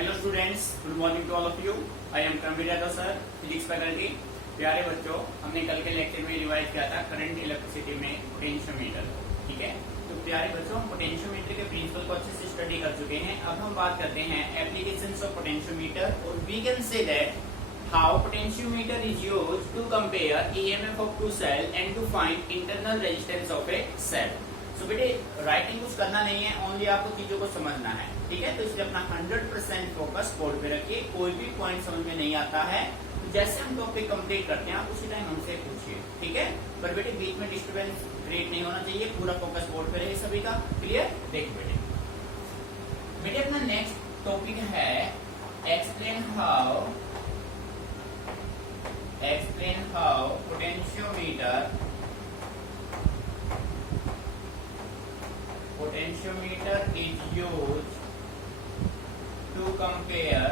Hello students, good morning to all of you. I am Ranveer Yadav sir, physics faculty. प्यारे बच्चों, हमने कल के लेक्चर में रिवाइज किया था करंट इलेक्ट्रिसिटी में पोटेंशियोमीटर। ठीक है, तो प्यारे बच्चों, हम पोटेंशियोमीटर के प्रिंसिपल को अच्छे से स्टडी कर चुके हैं। अब हम बात करते हैं एप्लीकेशंस ऑफ पोटेंशियोमीटर, और we can say that how potentiometer is used to compare EMF of two cell and to find internal resistance of a cell. So बेटे, राइटिंग कुछ करना नहीं है, ओनली आपको चीजों को समझना है। ठीक है, तो इसलिए अपना 100% फोकस बोर्ड पे रखिए। कोई भी पॉइंट समझ में नहीं आता है तो जैसे हम टॉपिक कंप्लीट करते हैं आप उसी टाइम हमसे पूछिए। ठीक है, पर बेटे बीच में डिस्टर्बेंस क्रिएट नहीं होना चाहिए, पूरा फोकस बोर्ड पे रहे सभी का। क्लियर? देखो बेटे अपना नेक्स्ट टॉपिक है explain how potentiometer is used to compare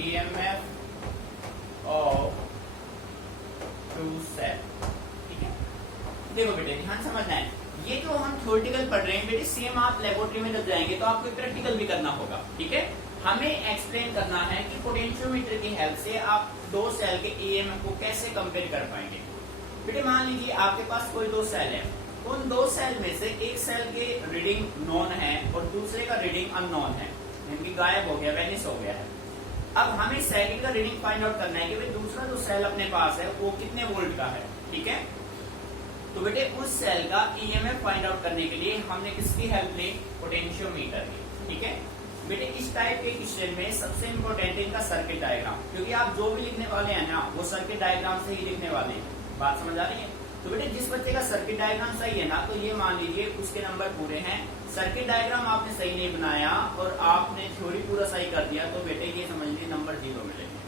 EMF of two cell। ठीक है, देखो बेटे ध्यान समझना है, ये जो हम थ्योरेटिकल पढ़ रहे हैं बेटे, सेम आप लेबोरेटरी में जब जाएंगे तो आपको प्रैक्टिकल भी करना होगा। ठीक है, हमें एक्सप्लेन करना है कि पोटेंशियोमीटर की हेल्प से आप दो सेल के ईएमएफ को कैसे कंपेयर कर पाएंगे। बेटे मान लीजिए आपके पास कोई दो सेल है, उन दो सेल में से एक सेल के रीडिंग नॉन है और दूसरे का रीडिंग अननोन है, यानी गायब हो गया, वेनिश हो गया है। अब हमें सेकंड का रीडिंग फाइंड आउट करना है कि भाई दूसरा जो सेल अपने पास है वो कितने वोल्ट का है। ठीक है, तो बेटे उस सेल का ईएमएफ फाइंड आउट करने के लिए हमने किसकी हेल्प ली? पोटेंशियोमीटर की। ठीक है बेटे, इस टाइप के क्वेश्चन में सबसे इंपॉर्टेंट इनका सर्किट डायग्राम, क्योंकि आप जो भी लिखने वाले हैं ना वो सर्किट डायग्राम से ही लिखने वाले हैं। बात समझ आ रही है? तो बेटे जिस बच्चे का सर्किट डायग्राम सही है ना, तो ये मान लीजिए उसके नंबर पूरे हैं। सर्किट डायग्राम आपने सही नहीं बनाया और आपने थ्योरी पूरा सही कर दिया, तो बेटे ये समझ लीजिए नंबर 0 मिलेंगे,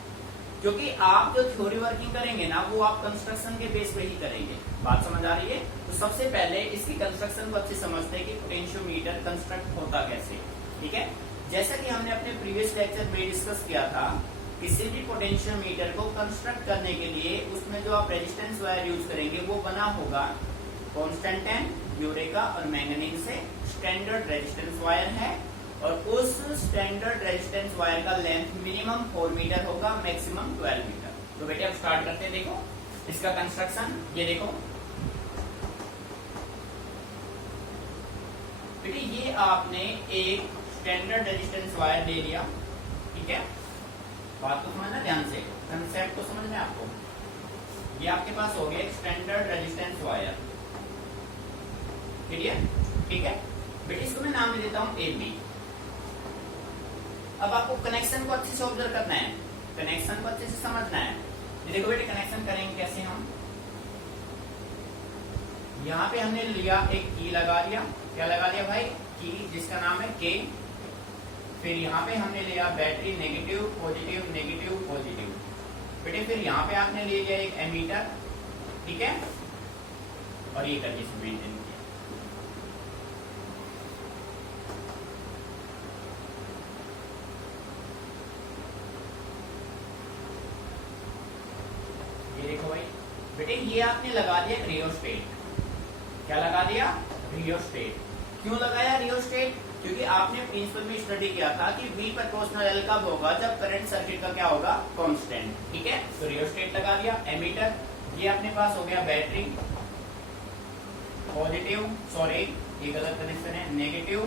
क्योंकि आप जो थ्योरी वर्किंग करेंगे ना वो आप कंस्ट्रक्शन के बेस पे ही करेंगे। बात समझ आ रही है? तो सबसे पहले इसकी कंस्ट्रक्शन को अच्छे समझते हैं कि पोटेंशियोमीटर कंस्ट्रक्ट होता कैसे। ठीक है, जैसा कि हमने अपने प्रीवियस लेक्चर में डिस्कस किया था, किसी भी पोटेंशियोमीटर को कंस्ट्रक्ट करने के लिए उसमें जो आप रेजिस्टेंस वायर यूज करेंगे वो बना होगा कॉन्स्टेंटाइन, यूरेका और मैंगनीज से। स्टैंडर्ड रेजिस्टेंस वायर है और उस स्टैंडर्ड रेजिस्टेंस वायर का लेंथ मिनिमम 4 मीटर होगा, मैक्सिमम 12 मीटर। तो बेटे अब स्टार्ट करते हैं। देखो इसका कंस्ट्रक्शन, ये देखो बेटे, ये आपने एक स्टैंडर्ड रेजिस्टेंस वायर ले लिया। ठीक है, बात को समझना ध्यान से, कंसेप्ट को समझना है आपको। ये आपके पास हो गया एक स्टैंडर्ड रेजिस्टेंस वायर। क्लियर? ठीक है बेटे, इसको मैं नाम दे देता हूं AB। अब आपको कनेक्शन को अच्छे से ऑब्जर्व करना है, कनेक्शन को अच्छे से समझना है। ये देखो बेटे, कनेक्शन करेंगे कैसे हम? यहाँ पे हमने लिया एक की लगा दिया। क्या लगा दिया भाई? की, जिसका नाम है K। फिर यहाँ पे हमने लिया battery, negative positive negative positive. बेटे फिर यहाँ पे आपने ले लिया एक एमीटर। ठीक है, और ये कंडीशन मेंटेन किया। ये देखो भाई बेटे, ये आपने लगा दिया रियोस्टेट। क्या लगा दिया? रियोस्टेट। क्यों लगाया रियोस्टेट? क्योंकि आपने प्रिंसिपल में स्टडी किया था कि V प्रोपोर्शनल L कब होगा? जब करंट सर्किट का क्या होगा? कांस्टेंट। ठीक है, तो रियोस्टेट लगा दिया। एमीटर, ये अपने पास हो गया बैटरी, पॉजिटिव, सॉरी ये गलत कनेक्शन है, नेगेटिव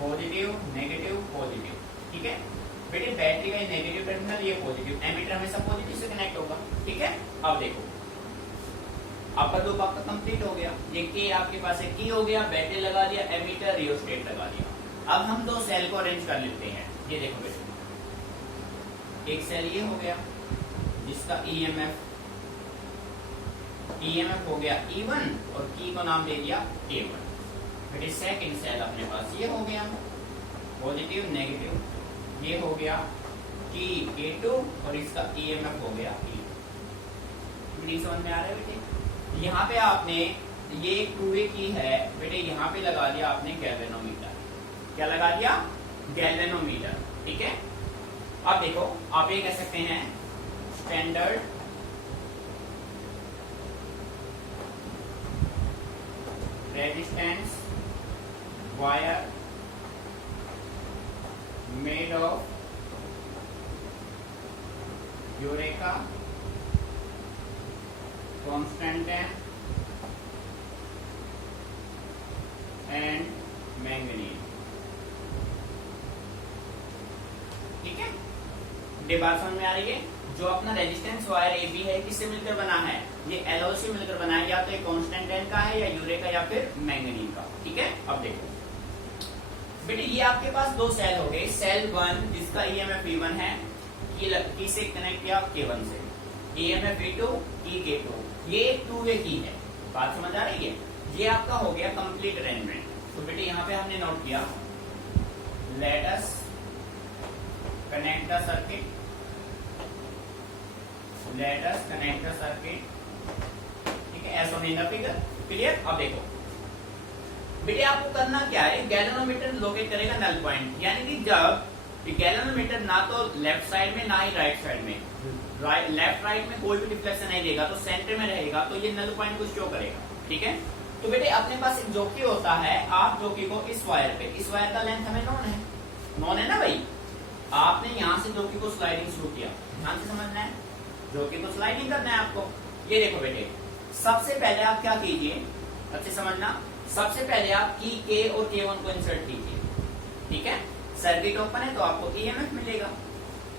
पॉजिटिव नेगेटिव पॉजिटिव। ठीक है बेटे, बैटरी का ये नेगेटिव टर्मिनल, ये पॉजिटिव, एमीटर हमेशा पॉजिटिव से कनेक्ट होगा। ठीक है, अब देखो आपका दो भाग कंप्लीट हो गया। ये के आपके पास है, की हो गया, बैटरी लगा दिया, एमीटर, रियोस्टेट लगा दिया। अब हम दो सेल को अरेंज कर लेते हैं। ये देखो बेटे, एक सेल ये हो गया जिसका ईएमएफ हो गया E1 और की को नाम दे दिया A1। बेटे सेकंड सेल अपने पास ये हो गया पॉजिटिव नेगेटिव, ये हो गया की A2 और इसका ईएमएफ हो गया E। समझ में आ रहा है बेटे? यहाँ पे आपने ये 2A की है बेटे, यहाँ पे लगा दिया आपने गैल्वेनोमीटर। क्या लगा दिया? गैल्वेनोमीटर। ठीक है, अब देखो आप ये कह सकते हैं standard resistance wire made of eureka constant and manganese. ठीक है, ये बात समझ में आ रही है। जो अपना रेजिस्टेंस वायर ए बी है किससे मिलकर बना है, ये एलओ से मिलकर बना है, या तो ये कांस्टेंट एन का है या यूरेका या फिर मैंगनीज का। ठीक है, अब देखो बेटे ये आपके पास दो सेल हो गए। सेल 1 जिसका ईएमएफ E1 है, की से कनेक्ट किया K1 से, ईएमएफ E2 की K2, ये एक टू वे की है। बात समझ आ रही है। ये आपका हो गया कंप्लीट अरेंजमेंट। तो बेटे यहाँ पे हमने नोट किया, let us connect the circuit, late us connect the circuit. ठीक है, ऐसा नहीं ना फिगर क्लियर। अब देखो बेटे आपको करना क्या है, गैल्वेनोमीटर लोकेट करेगा नल पॉइंट, यानी कि जब गैल्वेनोमीटर ना तो लेफ्ट साइड में ना ही राइट साइड में, लेफ्ट राइट में कोई भी डिफ्लेक्शन नहीं देगा, तो सेंटर में रहेगा, तो ये नल पॉइंट को शो करेगा। ठीक है, तो बेटे अपने पास एक जोकी होता है, आप जोकी को इस वायर पे, इस वायर का लेंथ हमें नॉन है ना भाई। आपने यहाँ से जोकी को स्लाइडिंग शुरू किया, ध्यान से समझना है, जोकी को स्लाइडिंग करना है आपको। ये देखो बेटे, सबसे पहले आप क्या कीजिए, अच्छे समझना, सबसे पहले आप की के और K1 को इंसर्ट कीजिए। ठीक है, सर्किट ओपन है तो आपको ईएमएफ मिलेगा।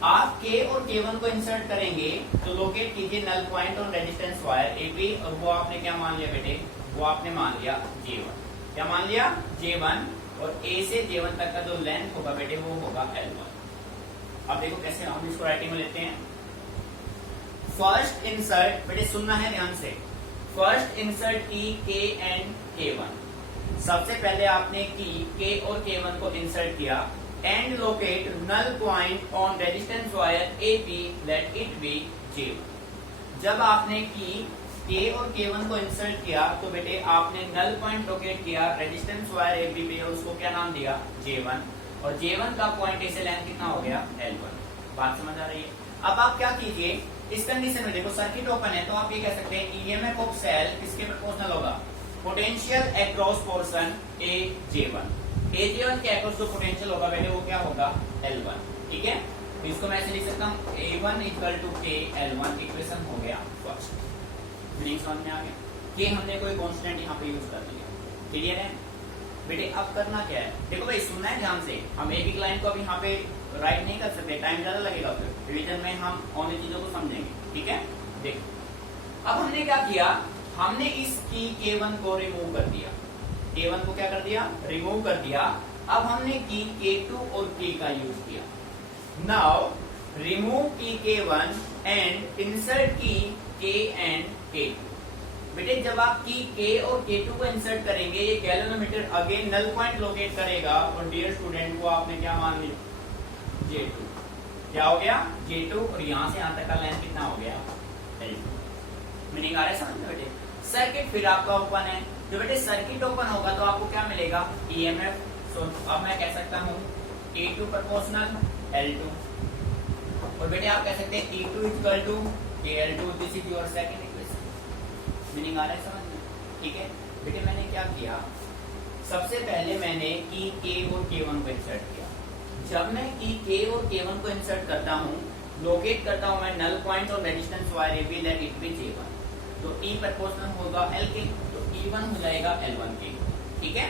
आप के और K1 को इंसर्ट करेंगे तो लोकेट कीजिए नल पॉइंट और रेजिस्टेंस वायर AB, और वो आपने क्या मान लिया बेटे, वो आपने मान लिया J1। क्या मान लिया, J1, और A से J1 तक का जो लेंथ होगा बेटे वो होगा L1। अब देखो कैसे हम इसको राइटिंग में लेते हैं। फर्स्ट इंसर्ट, बेटे सुनना है ध्यान से, फर्स्ट इंसर्ट की के एंड K1। सबसे पहले आपने की के और K1 को इंसर्ट किया, and locate null point on resistance wire AB, let it be J1। जब आपने की के और K1 को इंसर्ट किया तो बेटे आपने नल पॉइंट लोकेट किया रेजिस्टेंस वायर AB पे, उसको क्या नाम दिया, J1, और J1 का पॉइंट ऐसे लेंथ कितना हो गया, L1। बात समझ आ रही है। अब आप क्या कीजिए, इस कंडीशन में देखो सर्किट ओपन है, तो आप ये कह सकते हैं ईएमएफ ऑफ सेल किसके प्रोपोर्शनल होगा, potential across portion AJ1। AJ1 के अक्रॉस जो पोटेंशियल होगा बेटे वो क्या होगा, L1। ठीक है, तो इसको मैं ऐसे लिख सकता हूँ A1 equal to K L1, equation हो गया फर्स्ट। मीनिंग समझ में आ गया कि हमने कोई कांस्टेंट यहाँ पे यूज कर लिया। क्लियर है बेटे। अब करना क्या है, देखो भाई सुनना है ध्यान से, हम एक एक लाइन को अब यहाँ पे राइट नहीं कर सकते, टाइम ज्यादा लगेगा, फिर रिवीजन में हम अन्य चीजों को समझेंगे। ठीक है, देखो अब हमने क्या किया, हमने इस की K1 को रिमूव कर दिया, K1 को क्या कर दिया, रिमूव कर दिया। अब हमने की K2 और K का यूज किया। नाउ रिमूव की K1 and insert key K and K2। बेटे जब आप की K और K2 को इंसर्ट करेंगे, ये galvanometer again null point locate करेगा, और डियर स्टूडेंट को आपने क्या मान लिया, J2। क्या हो गया, J2, और यहाँ से यहाँ तक का लेंथ कितना हो गया, L2। मीनिंग आ रहा है समझ में बेटे। सर्किट फिर आपका ओपन है, जो बेटे सर्किट ओपन होगा तो आपको क्या मिलेगा, ईएमएफ। सो अब मैं कह सकता हूँ E2 प्रोपोर्शनल L2, और बेटे आप कह सकते हैं E2 equal to KL2, this is your second equation. Meaning आ रहा है समझ में। ठीक है बेटे, मैंने क्या किया, सबसे पहले मैंने की K और K1 को इंसर्ट किया। जब मैं की K और K1 को इंसर्ट करता हूँ, लोकेट करता हूँ मैं नल पॉइंट और resistance wire AB, let it be J1। तो E प्रोपोर्शनल होगा L के, तो E1 हो जाएगा L1 के। ठीक है,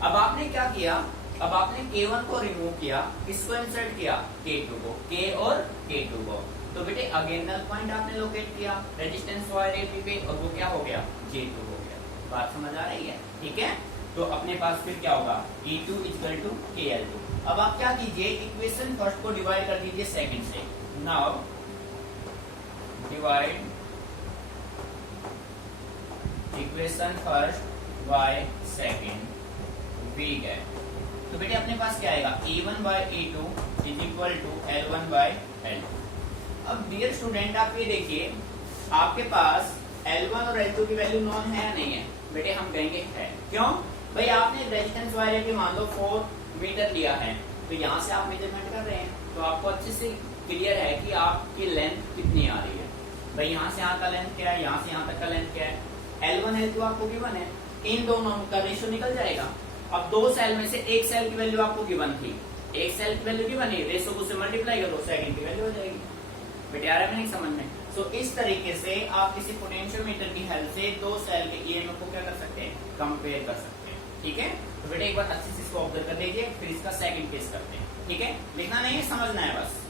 अब आपने क्या किया, अब आपने K1 को रिमूव किया, किसको इंसर्ट किया, K2 को, K और K2 को। तो बेटे अगेन नल पॉइंट आपने लोकेट किया रेजिस्टेंस वायर AB पे, और वो क्या हो गया, J2 हो गया। बात समझ आ रही है। ठीक है, तो अपने पास फिर क्या होगा, E2 इक्वल टू KL2। अब आप क्या कीजिए, इक्वेशन फर्स्ट को डिवाइड कर दीजिए सेकंड से। Now divide equation first by second, we get. तो बेटे अपने पास क्या आएगा, E1 by E2 is equal to L1 by L2। अब डियर स्टूडेंट आप ये देखिए, आपके पास L1 और L2 की वैल्यू नॉन है या नहीं है, बेटे हम कहेंगे है। क्यों भाई, आपने रेजिस्टेंस वायर की मान लो 4 मीटर लिया है, तो यहाँ से आप मेजरमेंट कर रहे हैं, तो आपको अच्छे से क्लियर है कि आपकी लेंथ कितनी आ रही है। भाई यहाँ से यहाँ का लेंथ क्या है, यहाँ से यहाँ तक का लेंथ क्या है, L1 L2 आपको गिवन है, इन दोनों का रेशियो निकल जाएगा। अब दो सेल में से एक सेल की वैल्यू आपको गिवन थी, एक सेल की वैल्यू गिवन है, रेशियो को उससे मल्टीप्लाई करो, सेकंड की वैल्यू हो जाएगी। बेटे आ रहा है नहीं समझ में? सो इस तरीके से आप किसी पोटेंशियोमीटर की हेल्प से दो सेल के ईएमएफ को क्या कर सकते हैं, कंपेयर कर सकते हैं। ठीक है, तो बेटे एक बार अच्छे से इसको ऑब्जर्व कर लीजिए, फिर इसका सेकंड केस करते हैं। ठीक है, लिखना नहीं है, समझना है बस।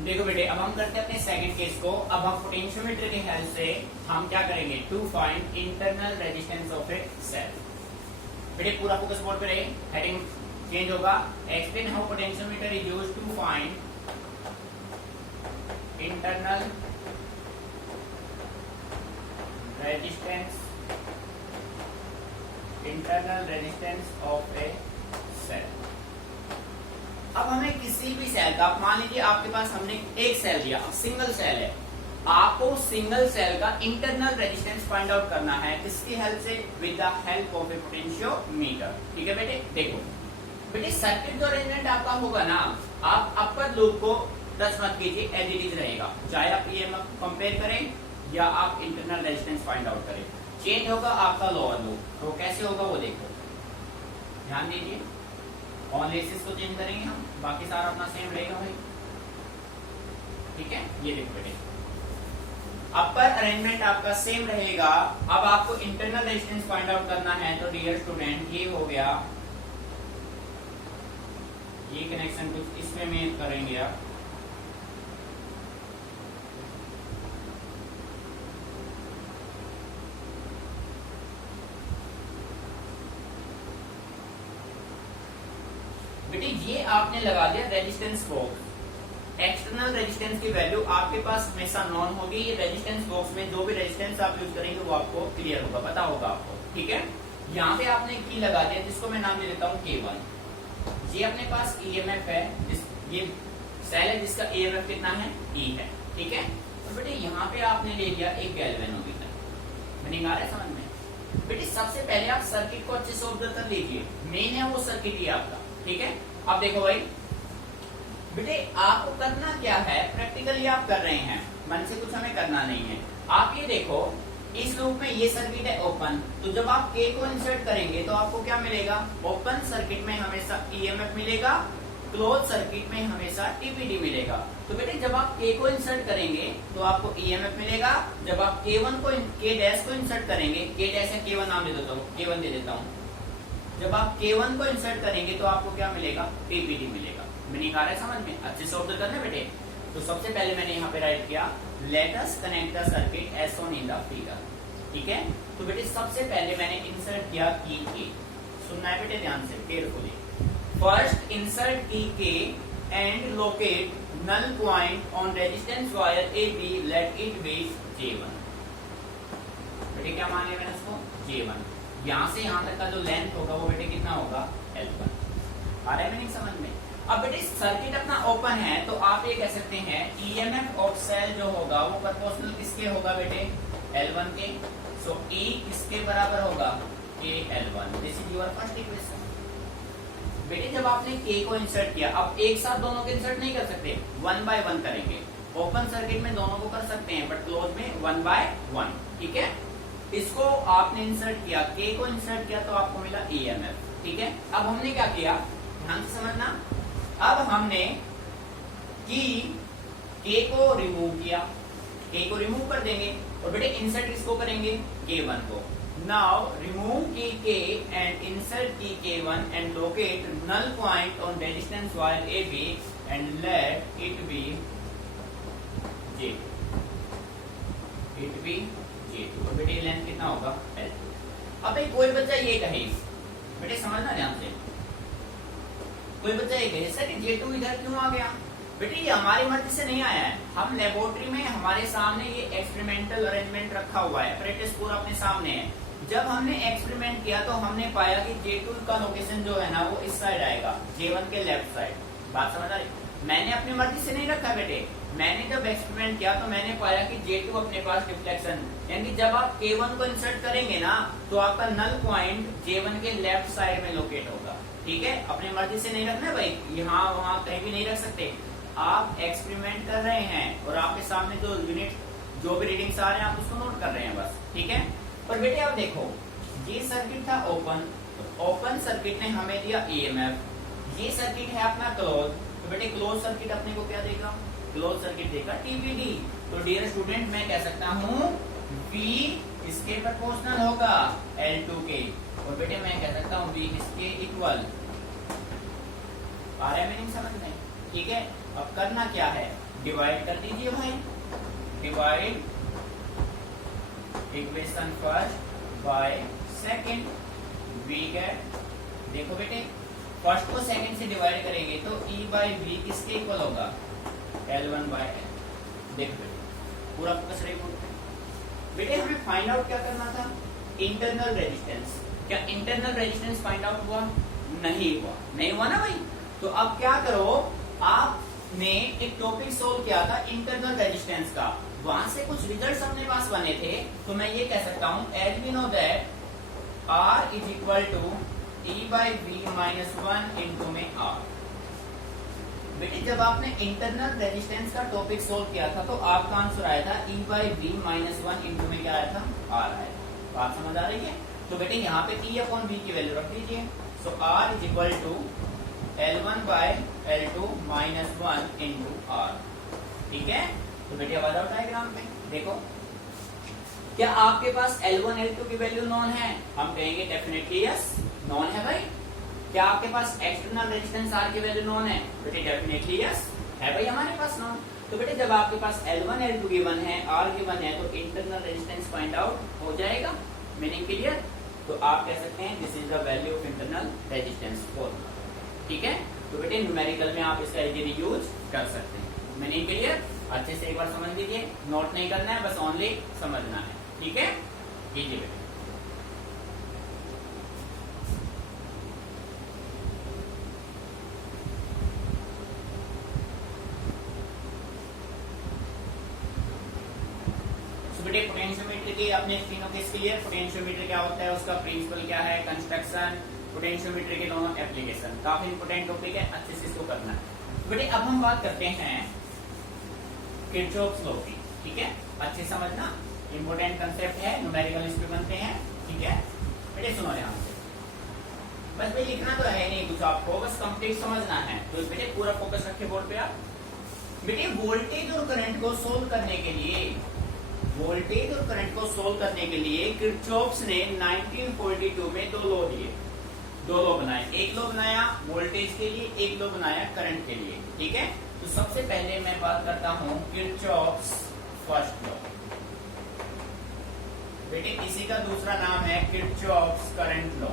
देखो बेटे, अब हम करते हैं अपने सेकंड केस को। अब हम पोटेंशियोमीटर की हेल्प से हम क्या करेंगे, to find internal resistance of a cell. बेटे पूरा फोकस बोर्ड पे रहे, हेडिंग चेंज होगा। Explain how potentiometer is used to find internal resistance of a cell. अब हमें किसी भी सेल का, मान लीजिए आपके पास हमने एक सेल दिया, सिंगल सेल है, आपको सिंगल सेल का इंटरनल रेजिस्टेंस फाइंड आउट करना है, किसकी हेल्प से, with the help of A potentiometer. ठीक है बेटे, देखो बेटे सर्किट जो अरेंजमेंट आपका होगा ना, आप अपर लूप को टच मत कीजिए, एज इट इज रहेगा, चाहे आप ईएमएफ कंपेयर करें या आप इंटरनल रेजिस्टेंस फाइंड आउट करें। चेंज होगा आपका लोअर लूप, तो कैसे होगा वो देखो, ध्यान दीजिए। ऑन लेसिस को चेंज करेंगे हम, बाकी सारा अपना सेम रहेगा भाई। ठीक है, ये देखो बेटे, अपर अरेंजमेंट आपका सेम रहेगा। अब आपको इंटरनल रेजिस्टेंस फाइंड आउट करना है, तो डियर स्टूडेंट ये हो गया, ये कनेक्शन कुछ इसमें में करेंगे आप। बेटे ये आपने लगा दिया रेजिस्टेंस बॉक्स। एक्सटर्नल रेजिस्टेंस की वैल्यू आपके पास हमेशा नॉन होगी। ये रेजिस्टेंस बॉक्स में जो भी रेजिस्टेंस आप यूज करेंगे वो आपको क्लियर होगा, पता होगा आपको। ठीक है, यहाँ पे आपने की लगा दिया, जिसको मैं नाम दे देता हूँ K1। ये अपने पास ईएमएफ है, ये सेल है जिसका ईएमएफ कितना है, E है। ठीक है, तो बेटे यहाँ पे आपने ले लिया एक गैल्वेनोमीटर। मीनिंग आ रहा है समझ में? बेटे सबसे पहले आप सर्किट को अच्छे से ऑब्जर्व कर लीजिए, मेन है वो सर्किट ही आपका। ठीक है, अब देखो भाई बेटे आपको करना क्या है, प्रैक्टिकली आप कर रहे हैं, मन से कुछ हमें करना नहीं है। आप ये देखो, इस लूप में ये सर्किट है ओपन, तो जब आप K को इंसर्ट करेंगे तो आपको क्या मिलेगा, ओपन सर्किट में हमेशा ईएमएफ मिलेगा, क्लोज सर्किट में हमेशा टीपीडी मिलेगा। तो बेटे जब आप K को इंसर्ट करेंगे तो आपको ईएमएफ मिलेगा, जब आप K डैश को इंसर्ट करेंगे, K डैश या K1 नाम दे देता हूँ, K1 दे देता हूँ, जब आप K1 को इंसर्ट करेंगे तो आपको क्या मिलेगा, टीपीडी मिलेगा। मीनिंग आ रहा है समझ में? अच्छे से ऑब्जर्व करना बेटे। तो सबसे पहले मैंने यहाँ पे राइट किया, let us connect the circuit as shown in the figure. ठीक है, तो बेटे सबसे पहले मैंने इंसर्ट किया की K। सुनना है बेटे ध्यान से, carefully. First insert key K and locate null point on resistance wire AB, let it be J1। बेटे क्या मान लिया मैंने उसको, J1। यहाँ से यहाँ तक का जो लेंथ होगा वो बेटे कितना होगा, L1। आ रहा है मीनिंग समझ में? अब बेटे सर्किट अपना ओपन है, तो आप ये कह सकते हैं ईएमएफ ऑफ सेल जो होगा वो प्रोपोर्शनल किसके होगा बेटे, L1 के। सो E किसके बराबर होगा, KL1। This is your first equation. बेटे जब आपने K को इंसर्ट किया, अब एक साथ दोनों को इंसर्ट नहीं कर सकते, 1 by 1 करेंगे। ओपन सर्किट में दोनों को कर सकते हैं, बट क्लोज में 1 by 1। ठीक है, इसको आपने इंसर्ट किया, K को इंसर्ट किया तो आपको मिला ईएमएफ। ठीक है, अब हमने क्या किया, ध्यान से समझना। अब हमने K को रिमूव किया, K को रिमूव कर देंगे, और बेटे इंसर्ट किसको करेंगे, K1 को। Now remove K and insert K1 and locate null point on resistance wire AB and let it be J2। It be J2। तो बेटे लेंथ कितना होगा, L2। अब कोई बच्चा ये कहे, बेटे समझना ध्यान से, कोई बच्चा ये कहे सर कि J2 इधर क्यों आ गया। बेटे ये हमारी मर्जी से नहीं आया है, हम लेबोरेटरी में हमारे सामने ये एक्सपेरिमेंटल अरेंजमेंट रखा हुआ है, प्रैक्टिस पूरा अपने सामने है। जब हमने एक्सपेरिमेंट किया तो हमने पाया कि J2 का लोकेशन जो है ना वो इस साइड आएगा, J1 के लेफ्ट साइड। बात समझ आ रही? मैंने अपनी मर्जी से नहीं रखा बेटे, मैंने जब एक्सपेरिमेंट किया तो मैंने पाया कि J2 अपने पास डिफ्लेक्शन, यानी जब आप K1 को इंसर्ट करेंगे ना तो आपका नल पॉइंट J1 के लेफ्ट साइड में लोकेट होगा। ठीक है, अपनी मर्जी से नहीं रखना भाई, यहाँ वहां कहीं भी नहीं रख सकते। आप एक्सपेरिमेंट कर रहे हैं और आपके सामने जो यूनिट जो भी रीडिंग्स आ रहे हैं आप उसको नोट कर रहे हैं बस, ठीक है। पर बेटे अब देखो, ये सर्किट था ओपन, तो ओपन सर्किट ने हमें दिया ईएमएफ। ये सर्किट है अपना क्लोज, तो बेटे क्लोज सर्किट अपने को क्या देगा, क्लोज सर्किट देगा टीवीडी। तो डियर स्टूडेंट मैं कह सकता हूँ V इसके प्रोपोर्शनल होगा L2 के, और बेटे मैं कह सकता हूँ V इसके इक्वल। आ रहा है मीनिंग समझ में, ठीक है। अब करना क्या है, डिवाइड कर दीजिए भाई, divide equation first by second, V get. देखो बेटे फर्स्ट को सेकंड से डिवाइड करेंगे तो E बाई V किसके इक्वल होगा, L1 बाय L। देखो बेटे पूरा फोकस रहेगा बेटे, हमें फाइंड आउट क्या करना था, इंटरनल रेजिस्टेंस। क्या इंटरनल रेजिस्टेंस फाइंड आउट हुआ, नहीं हुआ, नहीं हुआ ना भाई। तो अब क्या करो, आपने एक टॉपिक सोल्व किया था इंटरनल रेजिस्टेंस का, वहां से कुछ रिजल्ट्स अपने पास बने थे, तो मैं ये कह सकता हूं as we know that R is equal to E by V minus 1 into में R। बेटे जब आपने इंटरनल रेजिस्टेंस का टॉपिक सोल्व किया था तो आपका आंसर आया था E by V minus 1 into में क्या आया था, R आया था। बात समझ आ रही है। तो बेटे यहाँ पे E अपॉन V की वैल्यू रख दीजिए, so R is equal to L1 by L2 minus 1 into R, ठीक है। तो बेटे आवाज आउट डायग्राम पे देखो, क्या आपके पास L1 L2 की वैल्यू नॉन है, हम कहेंगे डेफिनेटली यस, नॉन है भाई। क्या आपके पास एक्सटर्नल रेजिस्टेंस R की वैल्यू नॉन है, बेटे डेफिनेटली यस है भाई हमारे पास नॉन। तो बेटे जब आपके पास L1 L2 गिवन है, R गिवन है, तो इंटरनल रेजिस्टेंस फाइंड आउट हो जाएगा। Meaning clear. तो आप कह सकते हैं this is the value of internal resistance formula, ठीक है। तो बेटे न्यूमेरिकल में आप इसका इजीली यूज कर सकते हैं। मीनिंग क्लियर, अच्छे से एक बार समझ लीजिए, नोट नहीं करना है, बस ओनली समझना है, ठीक है। कीजिए बेटे। बेटे पोटेंशियोमीटर की अपने तीनों केस क्लियर, पोटेंशियोमीटर क्या होता है, उसका प्रिंसिपल क्या है, कंस्ट्रक्शन, पोटेंशियोमीटर के दोनों एप्लीकेशन, काफी इंपोर्टेंट टॉपिक है, अच्छे से इसको करना है। बेटे अब हम बात करते हैं किरचॉफ्स लॉ की, ठीक है। अच्छे समझना, इंपोर्टेंट कंसेप्ट है, न्यूमेरिकल इस पे बनते हैं, ठीक है। बेटे सुनो ध्यान से, बस भाई लिखना तो है नहीं कुछ आपको, बस कंप्लीट समझना है। तो बेटे पूरा फोकस रखिए बोर्ड पे आप। बेटे वोल्टेज और करंट को सोल्व करने के लिए, वोल्टेज और करंट को सोल्व करने के लिए किरचॉफ्स ने 1942 में दो लॉ दिए, दो लॉ बनाए। एक लॉ बनाया वोल्टेज के लिए, एक लॉ बनाया करंट के लिए, ठीक है। तो सबसे पहले मैं बात करता हूं किरचॉफ्स फर्स्ट लॉ। बेटे इसी का दूसरा नाम है किरचॉफ्स करंट लॉ,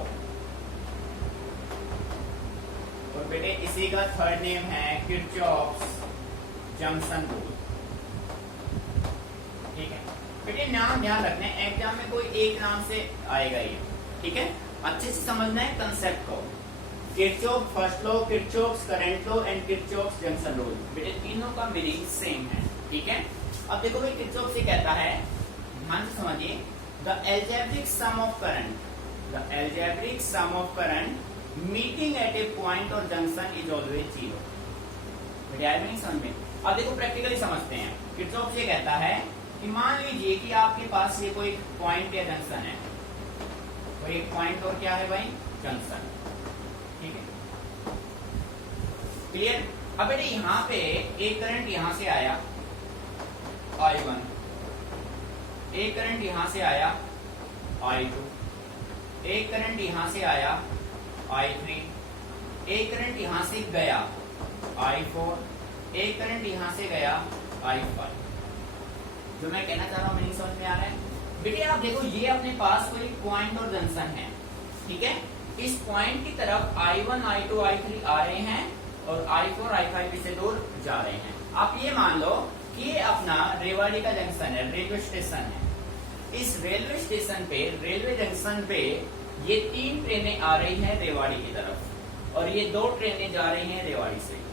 और बेटे इसी का थर्ड नेम है किरचॉफ्स जंक्शन रूल, ठीक है। बेटे नाम ध्यान रखना है, एग्जाम में कोई एक नाम से आएगा ये, ठीक है। अच्छे से समझना है कंसेप्ट को। Kirchhoff first law, Kirchhoff's current law and Kirchhoff's junction rule, बेटे तीनों का मीनिंग सेम है, ठीक है। अब देखो भाई किरचॉफ से कहता है, ध्यान से समझिए, the algebraic sum of current, the algebraic sum of current meeting at a point और जंक्शन इज ऑलवेज जीरो। बेटे आया नहीं समझ में। अब देखो प्रैक्टिकली समझते हैं। किरचॉफ से कहता है कि मान लीजिए कि आपके पास ये कोई पॉइंट या जंक्शन है, कोई एक पॉइंट और क्या है भाई, जंक्शन, ठीक है, क्लियर। अब बेटे यहाँ पे एक करंट यहां से आया I1, एक करंट यहां से आया I2, एक करंट यहां से आया I3, एक करंट यहां से गया I4, एक करंट यहां से गया I5। जो मैं कहना चाह रहा हूं मीनिंग समझ में आ रहा है। बेटे आप देखो ये अपने पास कोई पॉइंट और जंक्शन है, ठीक है। इस पॉइंट की तरफ I1, I2, I3 आ रहे हैं और I4, I5 से दूर जा रहे हैं। आप ये मान लो कि ये अपना रेवाड़ी का जंक्शन है, रेलवे स्टेशन है। इस रेलवे स्टेशन पे, रेलवे जंक्शन पे ये 3 ट्रेनें आ रही हैं रेवाड़ी की तरफ, और ये 2 ट्रेनें जा रही हैं रेवाड़ी से।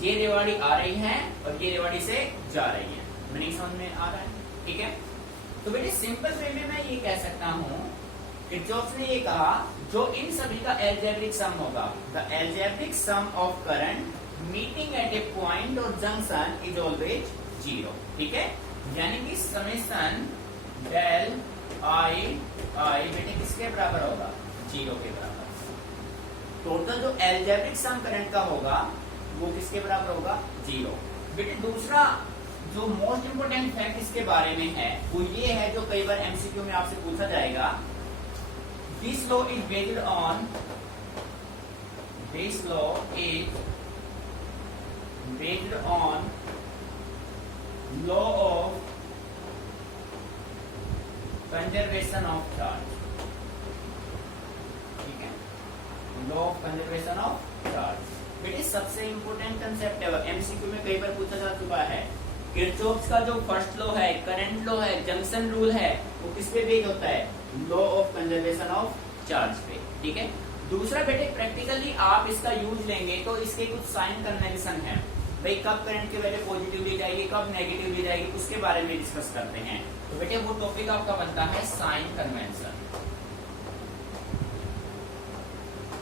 ये रेवाड़ी आ रही हैं और ये रेवाड़ी से जा रही हैं। मीनिंग समझ में आ रहा है, ठीक है। तो बेटे सिंपल वे में मैं ये कह सकता हूं, किरचॉफ ने ये कहा जो इन सभी का अलजेब्रिक सम होगा, the algebraic sum of current meeting at a point और जंक्शन इज ऑलवेज जीरो, ठीक है। यानी कि समेशन डेल आई आई बेटे किसके बराबर होगा, 0 के बराबर। टोटल जो एल्जेब्रिक सम करंट का होगा वो किसके बराबर होगा, 0। बेटे दूसरा जो मोस्ट इंपोर्टेंट फैक्ट इसके बारे में है वो ये है, जो कई बार एमसीक्यू में आपसे पूछा जाएगा, this law is based on, this law is based on law of conservation of charge, ठीक है, law of conservation of charge. बेटे सबसे इंपोर्टेंट कंसेप्ट है, एमसीक्यू में कई बार पूछा जा चुका है। किरचॉफ्स का जो फर्स्ट लॉ है, करंट लॉ है, जंक्शन रूल है, वो किस पे बेस्ड होता है, law of conservation of charge पे, ठीक है। दूसरा बेटे प्रैक्टिकली आप इसका यूज लेंगे तो इसके कुछ साइन कन्वेंशन है, भाई कब करंट की वैल्यू पॉजिटिव ली जाएगी, कब नेगेटिव ली जाएगी, उसके बारे में डिस्कस करते हैं। तो बेटे वो टॉपिक आपका बनता है साइन कन्वेंशन।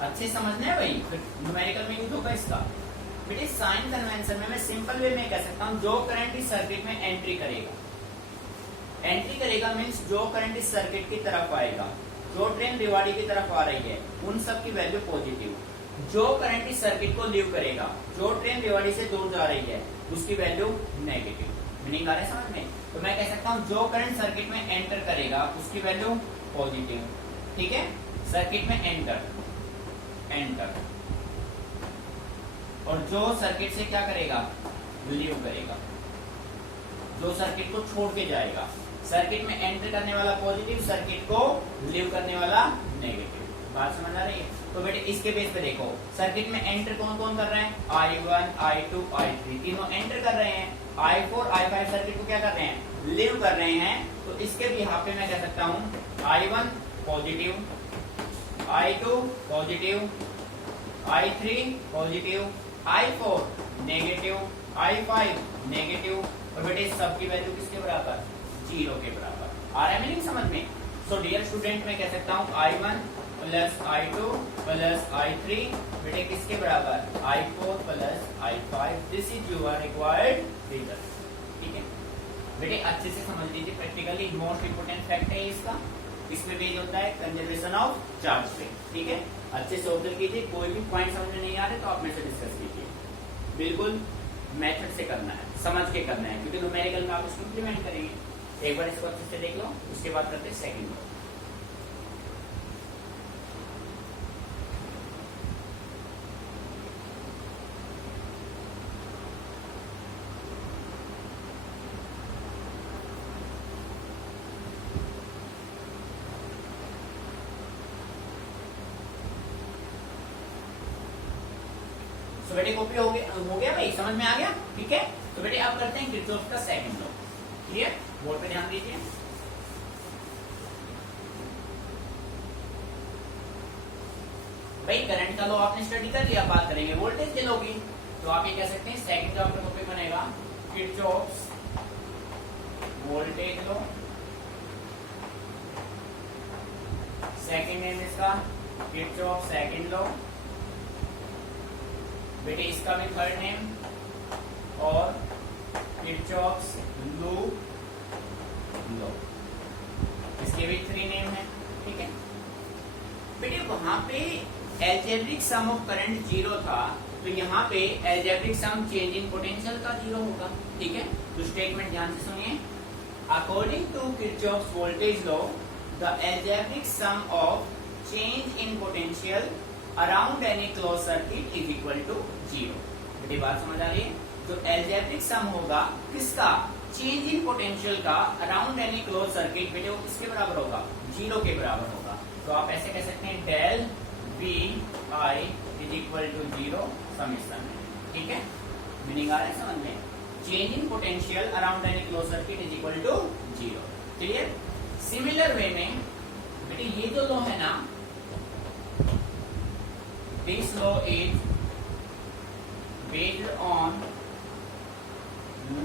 अच्छे समझना है भाई, फिर न्यूमेरिकल में यूज होगा इसका। बेटे साइन कन्वेंशन में मैं सिंपल वे में कह सकता हूं, जो करंट इस सर्किट में एंट्री करेगा मींस जो करंट इस सर्किट की तरफ आएगा, जो ट्रेन रेवाड़ी की तरफ आ रही है, उन सब की वैल्यू पॉजिटिव। जो करंट इस सर्किट को लीव करेगा, जो ट्रेन रेवाड़ी से दूर जा रही है, उसकी वैल्यू नेगेटिव। मीनिंग आ रहा है समझ में? तो मैं कह सकता हूं जो करंट सर्किट में एंटर करेगा उसकी वैल्यू पॉजिटिव, ठीक है, सर्किट में एंटर, और जो सर्किट से क्या करेगा, लीव करेगा, जो सर्किट को छोड़ के जाएगा। सर्किट में एंटर करने वाला पॉजिटिव, सर्किट को लीव करने वाला नेगेटिव। बात समझ आ रही है? तो बेटे इसके बेस पे देखो, सर्किट में एंटर कौन कौन कर रहे हैं, I1, I2, I3 तीनों एंटर कर रहे हैं। I4, I5 सर्किट को क्या कर रहे हैं, लीव कर रहे हैं। तो इसके बिहाफ पे मैं कह सकता हूं I1 positive, I2 positive, I3 positive, I4 negative, I5 negative, और बेटे सबकी वैल्यू किसके बराबर, 0 के बराबर। आ रहा है मीनिंग समझ में? सो डियर स्टूडेंट मैं कह सकता हूं I1 plus I2 plus I3 बेटे किसके बराबर, I4 plus I5। This is your required result, ठीक है बेटे। अच्छे से समझ लीजिए, प्रैक्टिकली मोस्ट इंपोर्टेंट फैक्ट है इसका, इसमें बेस्ड होता है कंजर्वेशन ऑफ चार्ज पे, ठीक है। अच्छे से ऑब्जर्व कीजिए, कोई भी पॉइंट समझ में नहीं आ रहे तो आप मेरे से डिस्कस कीजिए, बिल्कुल मेथड से करना है, समझ के करना है, क्योंकि न्यूमेरिकल में आप इसको इंप्लीमेंट करेंगे। एक बार इसको अच्छे से देख लो, उसके बाद करते हैं सेकंड लो। तो बेटे कॉपी हो गया भाई, समझ में आ गया, ठीक है। तो बेटे आप करते हैं किरचॉफ का सेकंड लॉ, क्लियर? बोर्ड पे ध्यान दीजिए। भाई करंट का लॉ आपने स्टडी कर लिया, बात करेंगे वोल्टेज के लॉ की। तो आप ये कह सकते हैं सेकंड का आपका टॉपिक बनेगा Kirchhoff's voltage law. Second name इसका किरचॉफ सेकंड लॉ। बेटे इसका भी थर्ड नेम और किरचॉफ्स लूप लॉ, इसके भी 3 नेम है, ठीक है बेटे। वहां पे एल्जेब्रिक सम ऑफ करंट 0 था, तो यहाँ पे algebraic sum change in potential का 0 होगा, ठीक है। तो स्टेटमेंट ध्यान से सुनिए, according to Kirchhoff's voltage law the algebraic sum of change in potential around any close circuit is equal to 0। बेटे बात समझ आ रही है? जो एल्जेब्रिक सम होगा किसका, चेंज इन पोटेंशियल का अराउंड एनी क्लोज सर्किट, बेटे वो किसके बराबर होगा, 0 के बराबर होगा। तो आप ऐसे कह सकते हैं del V I is equal to 0 summation, ठीक है। मीनिंग आ रहा है समझ में? Change in potential around any close circuit is equal to 0, clear. Similar way में बेटे ये जो लॉ है ना, this law is based on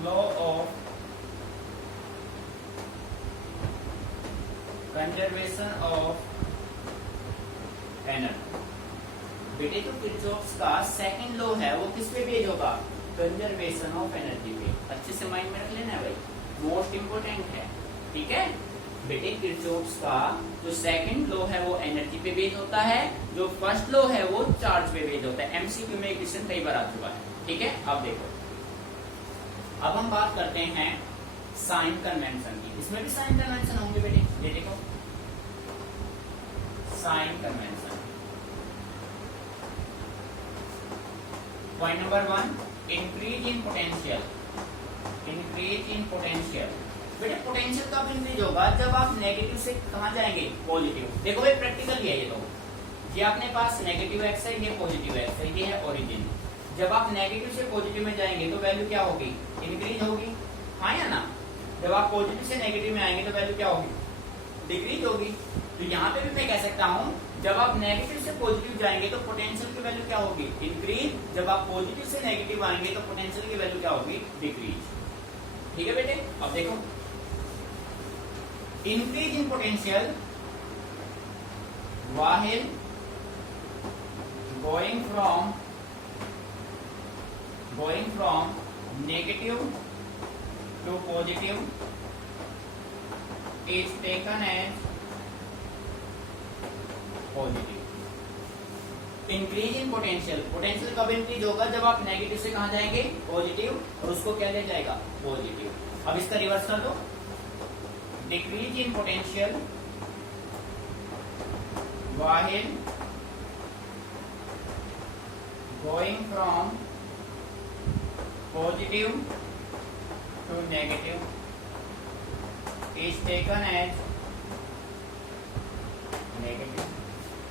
law of conservation of energy। बेटे जो किरचॉफ्स का सेकंड लॉ है वो किस पे बेस्ड होगा, कंजर्वेशन ऑफ एनर्जी पे। अच्छे से माइंड में रख लेना है भाई, मोस्ट इंपोर्टेंट है, ठीक है बेटे। किरचॉफ्स का जो सेकंड लॉ है वो एनर्जी पे बेस्ड होता है, जो फर्स्ट लॉ है वो चार्ज पे बेस्ड होता है। एमसीक्यू में क्वेश्चन कई बार आ चुका है, ठीक है। अब देखो, अब हम बात करते हैं साइन कन्वेंशन की। इसमें भी साइन कन्वेंशन होंगे बेटे, ये देखो sign convention. Point number 1, increase in potential. Increase in potential बेटे, पोटेंशियल कब इंक्रीज होगा? जब आप नेगेटिव से कहां जाएंगे? पॉजिटिव। देखो भाई प्रैक्टिकल है ये तो, ये अपने पास नेगेटिव एक्स है, ये पॉजिटिव एक्स है, ये है ओरिजिन। जब आप नेगेटिव से पॉजिटिव में जाएंगे तो वैल्यू क्या होगी? इंक्रीज होगी, हाँ या ना? जब आप पॉजिटिव से नेगेटिव में आएंगे तो वैल्यू क्या होगी? डिक्रीज होगी। तो यहाँ पे भी मैं कह सकता हूँ, जब आप नेगेटिव से पॉजिटिव जाएंगे तो पोटेंशियल की वैल्यू क्या होगी? इंक्रीज। जब आप पॉजिटिव से नेगेटिव आएंगे तो पोटेंशियल की वैल्यू क्या होगी? डिक्रीज। ठीक है बेटे। अब देखो, increase in potential while going from negative to positive is taken as positive. Increase in potential, potential कब इंक्रीज होगा? जब आप नेगेटिव से कहां जाएंगे? पॉजिटिव, और उसको क्या ले जाएगा? पॉजिटिव। अब इसका रिवर्स कर दो, decrease in potential while going from positive to negative is taken as negative.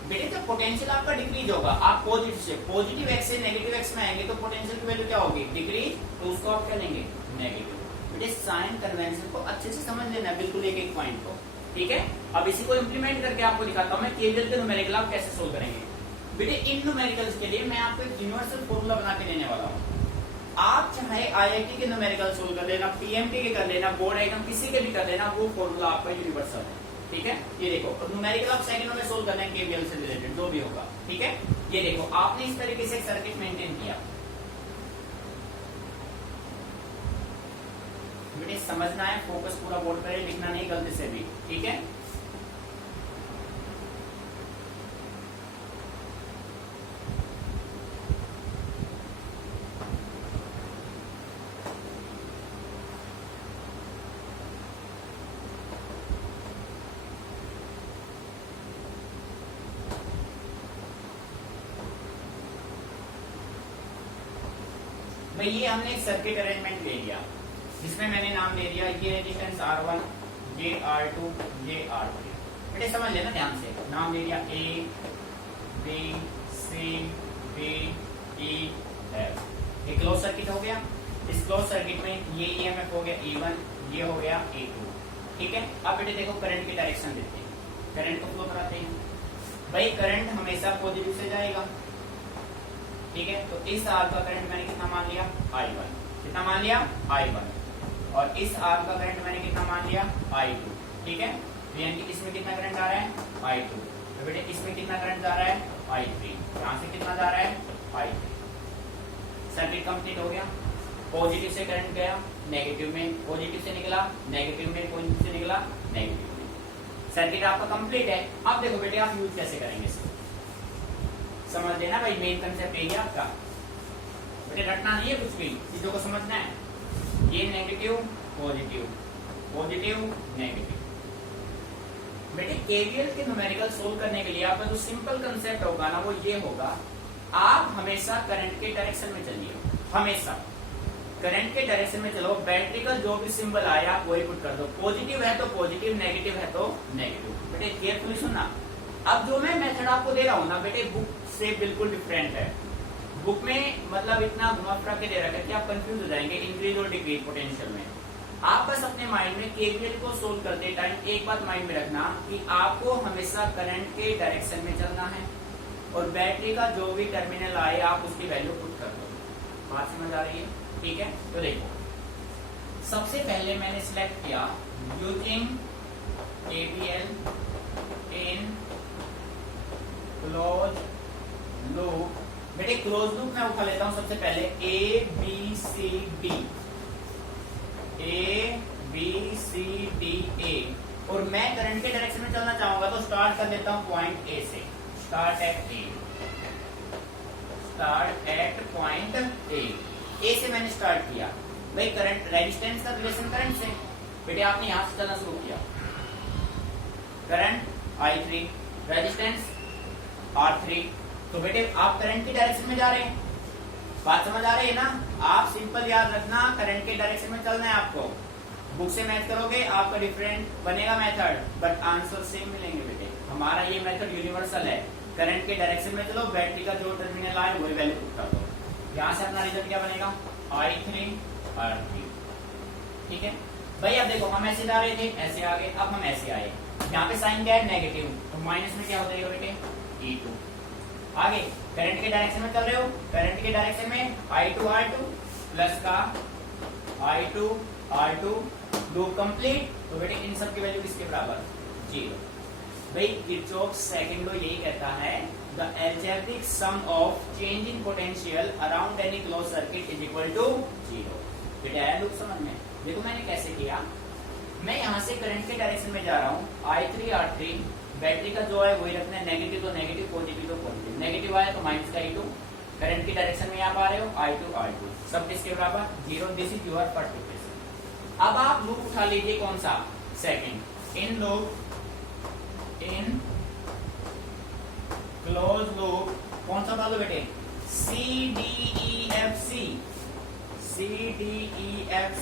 बेटे जब पोटेंशियल आपका डिक्रीज होगा, आप पॉजिटिव एक्स से नेगेटिव एक्स में आएंगे तो पोटेंशियल की वैल्यू क्या होगी? डिक्रीज। तो उसको आप क्या लेंगे? नेगेटिव। बेटे साइन कन्वेंशन को अच्छे से समझ लेना, बिल्कुल एक एक पॉइंट को, ठीक है। अब इसी को इम्प्लीमेंट करके आपको दिखाता हूं मैं केवीएल के न्यूमेरिकल आप कैसे सोल्व करेंगे। बेटे इन न्यूमेरिकल्स के लिए मैं आपको एक यूनिवर्सल फॉर्मूला बना के देने वाला हूं। आप चाहे आईआईटी के न्यूमेरिकल सोल्व कर लेना, पीएमटी के कर लेना, बोर्ड एग्जाम किसी के भी कर लेना, वो फॉर्मूला आपका यूनिवर्सल है, ठीक है। ये देखो, न्यूमेरिकल आप सेकंडों में सोल्व करना है केवीएल से रिलेटेड जो भी होगा, ठीक है। ये देखो, आपने इस तरीके से सर्किट मेंटेन किया, बेटे समझना है, फोकस पूरा बोर्ड पर है, लिखना नहीं गलती से भी, ठीक है। भाई ये हमने एक सर्किट अरेंजमेंट ले लिया, जिसमें मैंने नाम दे दिया ये रेजिस्टेंस R1, ये R2, ये R3। बेटे समझ लेना ध्यान से, नाम दे दिया A, B, C, D, E, F। ये क्लोज सर्किट हो गया। इस क्लोज सर्किट में ये EMF हो गया E1, ये हो गया E2, ठीक है। अब बेटे देखो करंट की डायरेक्शन देते हैं, करंट को फ्लो कराते हैं। भाई करंट हमेशा पॉजिटिव से जाएगा, ठीक है। तो इस आर का करंट मैंने कितना मान लिया? I1। कितना मान लिया? I1। और इस आर का करंट मैंने कितना मान लिया? I2, ठीक है। तो यानी कि इसमें कितना करंट आ रहा है? I2। तो बेटे इसमें कितना करंट जा रहा है? I3। यहां से कितना जा रहा है? I3। सर्किट कंप्लीट हो गया। पॉजिटिव से करंट गया नेगेटिव में, पॉजिटिव से निकला नेगेटिव में, पॉजिटिव से निकला नेगेटिव में। सर्किट आपका कंप्लीट है। अब देखो बेटे आप यूज कैसे करेंगे इसको, समझ लेना भाई, मेन कंसेप्ट यही है आपका। बेटे रटना नहीं है कुछ भी, चीजों को समझना है। ये नेगेटिव पॉजिटिव, पॉजिटिव नेगेटिव। बेटे केवीएल के न्यूमेरिकल सोल्व करने के लिए आपका जो सिंपल कंसेप्ट होगा ना वो ये होगा, आप हमेशा करंट के डायरेक्शन में चलिए, हमेशा करंट के डायरेक्शन में चलो। बैटरी का जो भी सिंबल आया आप वही पुट कर दो, पॉजिटिव है तो पॉजिटिव, नेगेटिव है तो नेगेटिव। बेटे केयरफुली सुनना, अब जो मैं मेथड आपको दे रहा हूं ना बेटे बुक से बिल्कुल डिफरेंट है। बुक में मतलब इतना घुमा फिरा के दे रखा है कि आप कंफ्यूज हो जाएंगे इंक्रीज और डिक्रीज पोटेंशियल में। आप बस अपने माइंड में केवीएल को सोल्व करते टाइम एक बात माइंड में रखना कि आपको हमेशा करंट के डायरेक्शन में चलना है, और बैटरी का जो भी टर्मिनल आए आप उसकी वैल्यू पुट कर दो। बात समझ आ रही है? ठीक है। तो देखो सबसे पहले मैंने सिलेक्ट किया using KVL in close loop. बेटे क्लोज लूप मैं उठा लेता हूं सबसे पहले A B C D, A B मैं करंट के डायरेक्शन में चलना चाहूंगा तो स्टार्ट कर लेता हूं पॉइंट ए से, स्टार्ट एट पॉइंट ए से मैंने स्टार्ट किया। भाई करंट रेजिस्टेंस का रिलेशन करंट से, बेटे आपने यहां से चलना शुरू किया, करंट I3, रेजिस्टेंस R3, तो बेटे आप करंट की डायरेक्शन में जा रहे हैं। बात समझ आ रही है ना? आप सिंपल याद रखना, करंट के डायरेक्शन में चलना है आपको। बुक से मैच करोगे आपका डिफरेंट बनेगा मेथड, बट आंसर सेम मिलेंगे बेटे। हमारा ये मेथड यूनिवर्सल है, करंट के डायरेक्शन में चलो, बैटरी का जो टर्मिनल आए वही वैल्यू पुट कर दो। यहाँ से अपना रिजल्ट क्या बनेगा? I3 R3। ठीक है भाई, अब देखो हम ऐसे जा रहे थे, ऐसे आ गए, अब हम ऐसे आए। यहाँ पे साइन क्या है? नेगेटिव, तो माइनस में क्या हो जाएगा बेटे? E2। आगे करंट के डायरेक्शन में चल रहे हो, करंट के डायरेक्शन में I2 R2 प्लस का I2 R2, लूप कंप्लीट। तो बेटे इन सब की वैल्यू किसके बराबर? 0। भाई किरचॉफ्स सेकंड लॉ यही कहता है, the algebraic sum of change in potential around any close circuit is equal to 0। बेटे आया लूप समझ में? देखो मैंने कैसे किया, मैं यहाँ से करंट के डायरेक्शन में जा रहा हूँ, I3 R3, बैटरी का जो है वही रखना है, नेगेटिव तो नेगेटिव, पॉजिटिव तो पॉजिटिव। नेगेटिव आया तो माइनस का E2, करंट की डायरेक्शन में आप आ रहे हो I2 R2, सब किसके बराबर? 0। This is your first equation. अब आप लूप उठा लीजिए, कौन सा? Second. In loop, in close loop कौन सा उठा लो बेटे? C D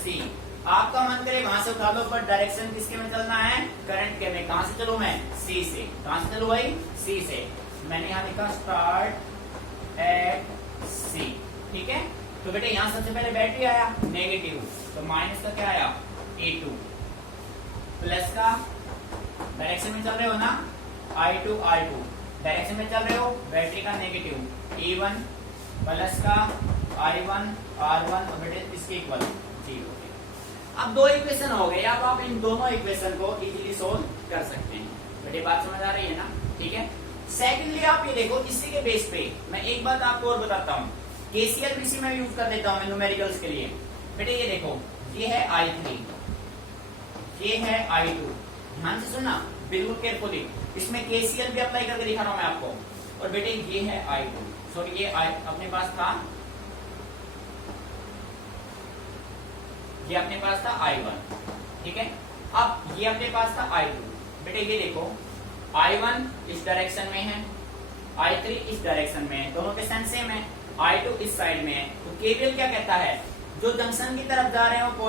E आपका मन करे वहां से उठा लो, पर डायरेक्शन किसके में चलना है? करंट के में। कहां से चलूं मैं? C से। कहां से चलूं भाई? C से। मैंने यहां लिखा स्टार्ट एट C। ठीक है, तो बेटे यहां सबसे पहले बैटरी आया नेगेटिव, तो माइनस का क्या आया? E2, प्लस का डायरेक्शन में चल रहे हो ना, I2 R2, डायरेक्शन में चल रहे हो, बैटरी का नेगेटिव E1 प्लस का I1 R1, और बेटे इसके इक्वल 0। अब दो इक्वेशन हो गए, अब आप इन दोनों इक्वेशन को इजीली सोल्व कर सकते हैं। बेटे बात समझ आ रही है ना? ठीक है। सेकेंडली आप ये देखो, इसी के बेस पे मैं एक बात आपको और बताता हूँ, केसीएल भी मैं यूज कर देता हूँ न्यूमेरिकल्स के लिए। बेटे ये देखो, ये है I3, ये है I2, ध्यान से सुनना बिल्कुल केयरफुली, इसमें केसीएल भी अप्लाई करके दिखा रहा हूं मैं आपको। और बेटे ये है I2, सॉरी ये अपने पास था, ये अपने पास था I1। ठीक है, अब ये अपने पास था I2। बेटे ये देखो, I1 इस डायरेक्शन में है, I3 इस डायरेक्शन में है, दोनों के साइन सेम है, I2 इस साइड में है। तो केवीएल क्या कहता है? जो जंक्शन की तरफ जा रहे हो